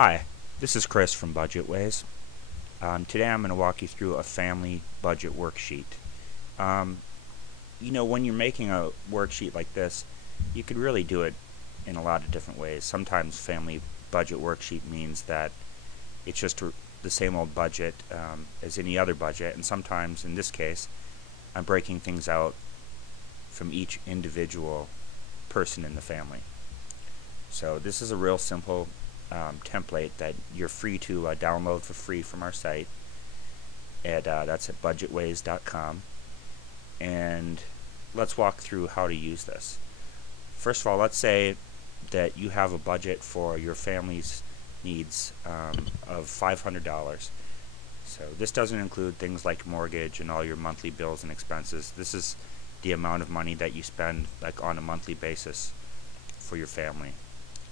Hi, this is Chris from Budgetways. Today I'm going to walk you through a family budget worksheet. Um, when you're making a worksheet like this, you could really do it in a lot of different ways. Sometimes family budget worksheet means that it's just the same old budget as any other budget, and sometimes, in this case, I'm breaking things out from each individual person in the family. So this is a real simple template that you're free to download for free from our site. That's at budgetways.com. And let's walk through how to use this. First of all, let's say that you have a budget for your family's needs of $500. So this doesn't include things like mortgage and all your monthly bills and expenses. This is the amount of money that you spend like on a monthly basis for your family.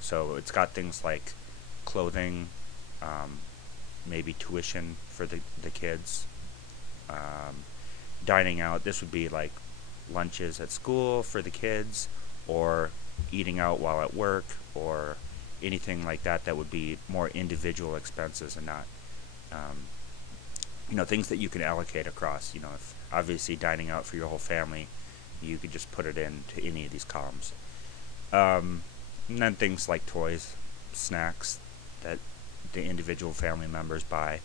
So it's got things like clothing, maybe tuition for the kids, dining out. This would be like lunches at school for the kids, or eating out while at work, or anything like that that would be more individual expenses and not things that you can allocate across. If obviously dining out for your whole family, you could just put it into any of these columns. And then things like toys, snacks that the individual family members buy,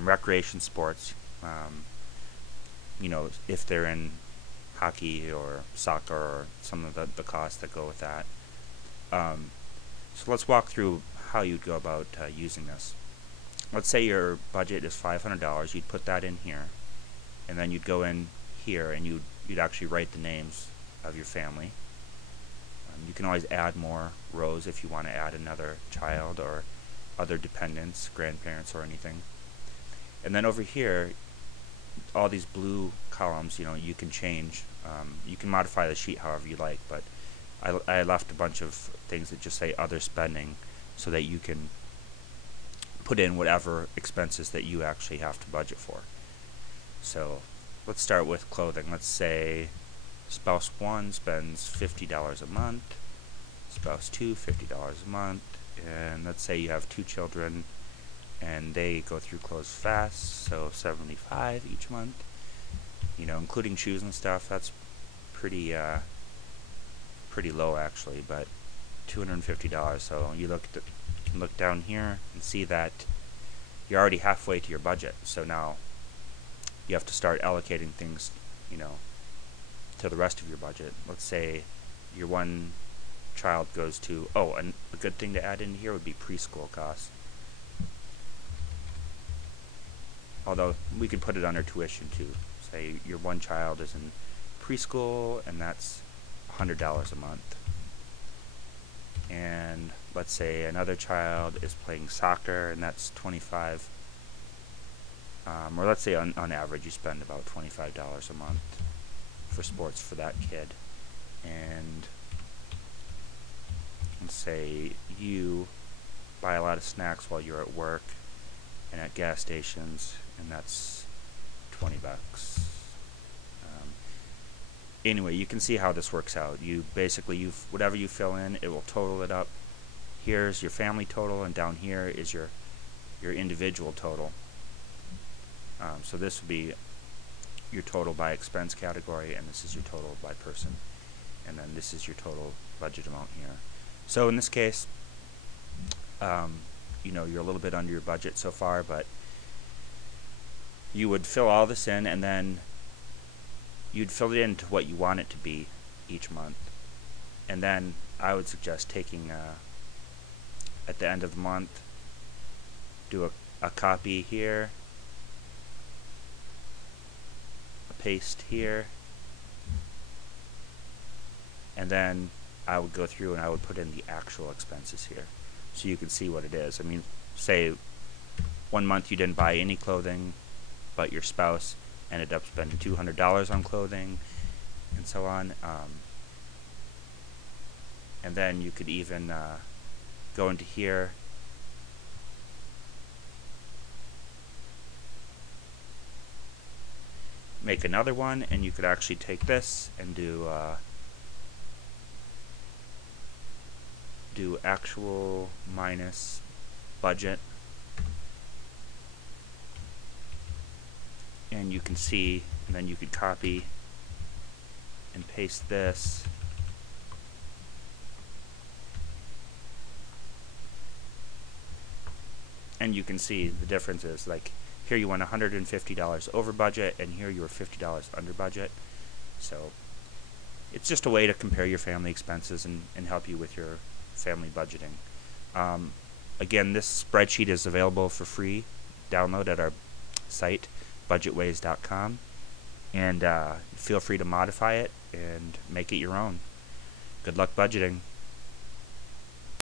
recreation sports, if they're in hockey or soccer, or some of the costs that go with that. So let's walk through how you'd go about using this. Let's say your budget is $500. You'd put that in here, and then you'd go in here and you'd actually write the names of your family. You can always add more rows if you want to add another child or other dependents, grandparents, or anything. And then over here, all these blue columns, you can change. You can modify the sheet however you like, but I left a bunch of things that just say other spending so that you can put in whatever expenses that you actually have to budget for. So let's start with clothing. Let's say spouse 1 spends $50 a month, spouse 2 $50 a month, and let's say you have 2 children and they go through clothes fast, so $75 each month. Including shoes and stuff, that's pretty low actually, but $250. So you can look down here and see that you're already halfway to your budget. So now you have to start allocating things, to the rest of your budget. Let's say your one child goes to, and a good thing to add in here would be preschool costs. Although we could put it under tuition too. Say your one child is in preschool and that's $100 a month. And let's say another child is playing soccer and that's $25. Or let's say on average you spend about $25 a month for sports for that kid. And let's say you buy a lot of snacks while you're at work and at gas stations, and that's $20. Anyway, you can see how this works out. You basically, whatever you fill in, it will total it up. Here's your family total, and down here is your individual total. So this would be your total by expense category, and this is your total by person, and then this is your total budget amount here. So in this case, you're a little bit under your budget so far, but you would fill all this in, and then you'd fill it into what you want it to be each month. And then I would suggest taking at the end of the month, do a copy here, a paste here, and then I would go through and I would put in the actual expenses here so you can see what it is. I mean, say one month you didn't buy any clothing, but your spouse ended up spending $200 on clothing, and so on. And then you could even go into here, make another one, and you could actually take this and do actual minus budget, and you can see, and then you could copy and paste this. And you can see the differences. Like here you went $150 over budget, and here you were $50 under budget. So it's just a way to compare your family expenses and help you with your family budgeting. Again, this spreadsheet is available for free download at our site, budgetways.com, and feel free to modify it and make it your own. Good luck budgeting.